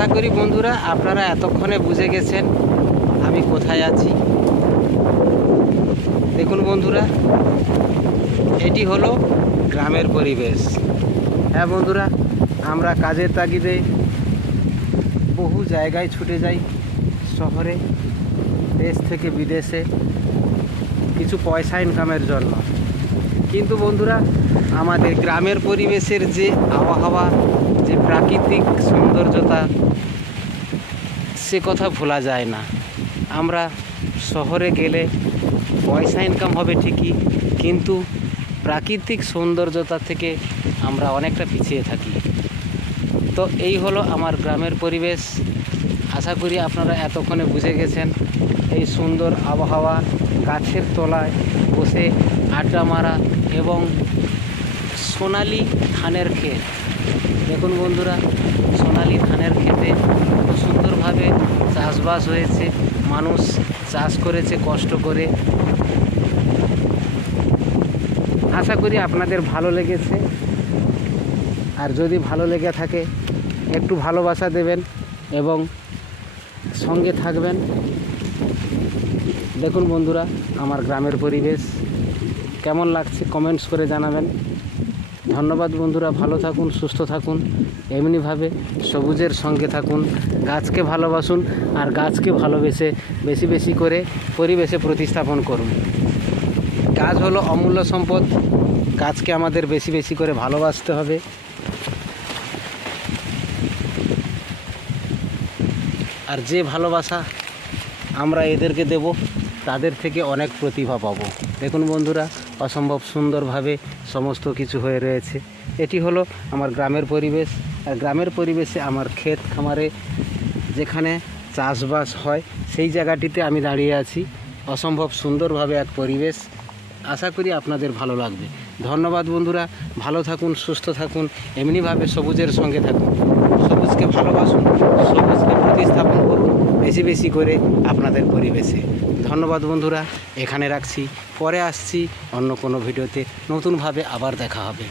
আশা করি বন্ধুরা আপনারা এতক্ষণে বুঝে গেছেন আমি কোথায় আছি। দেখুন বন্ধুরা, এটি হলো গ্রামের পরিবেশ। হ্যাঁ বন্ধুরা, আমরা কাজের তাগিদে বহু জায়গায় ছুটে যাই, শহরে, দেশ থেকে বিদেশে, কিছু পয়সা ইনকামের জন্য। কিন্তু বন্ধুরা, আমাদের গ্রামের পরিবেশের যে আবহাওয়া, যে প্রাকৃতিক সৌন্দর্যতা, সে কথা ভোলা যায় না। আমরা শহরে গেলে পয়সা ইনকাম হবে ঠিকই, কিন্তু প্রাকৃতিক সৌন্দর্যতা থেকে আমরা অনেকটা পিছিয়ে থাকি। তো এই হলো আমার গ্রামের পরিবেশ। আশা করি আপনারা এতক্ষণে বুঝে গেছেন। এই সুন্দর আবহাওয়া, গাছের তলায় বসে আড্ডা মারা এবং সোনালি ধানের ক্ষেত। দেখুন বন্ধুরা, সোনালি ধানের ক্ষেতে খুব সুন্দরভাবে চাষবাস হয়েছে, মানুষ চাষ করেছে কষ্ট করে। আশা করি আপনাদের ভালো লেগেছে, আর যদি ভালো লেগে থাকে একটু ভালোবাসা দেবেন এবং সঙ্গে থাকবেন। দেখুন বন্ধুরা, আমার গ্রামের পরিবেশ কেমন লাগছে কমেন্টস করে জানাবেন। ধন্যবাদ বন্ধুরা, ভালো থাকুন, সুস্থ থাকুন, এমনিভাবে সবুজের সঙ্গে থাকুন, গাছকে ভালোবাসুন, আর গাছকে ভালোবেসে বেশি বেশি করে পরিবেশে প্রতিস্থাপন করুন। গাছ হলো অমূল্য সম্পদ, গাছকে আমাদের বেশি বেশি করে ভালোবাসতে হবে। আর যে ভালোবাসা আমরা এদেরকে দেব, তাদের থেকে অনেক প্রতিভা পাবো। দেখুন বন্ধুরা, অসম্ভব সুন্দরভাবে সমস্ত কিছু হয়ে রয়েছে। এটি হলো আমার গ্রামের পরিবেশ। আর গ্রামের পরিবেশে আমার ক্ষেত খামারে যেখানে চাষবাস হয় সেই জায়গাটিতে আমি দাঁড়িয়ে আছি। অসম্ভব সুন্দরভাবে এক পরিবেশ। আশা করি আপনাদের ভালো লাগবে। ধন্যবাদ বন্ধুরা, ভালো থাকুন, সুস্থ থাকুন, এমনিভাবে সবুজের সঙ্গে থাকুন, সবুজকে ভালোবাসুন, সবুজকে প্রতিস্থাপন করুন বেশি বেশি করে আপনাদের পরিবেশে। ধন্যবাদ বন্ধুরা, এখানে রাখছি, পরে আসছি অন্য কোনো ভিডিওতে, নতুনভাবে আবার দেখা হবে।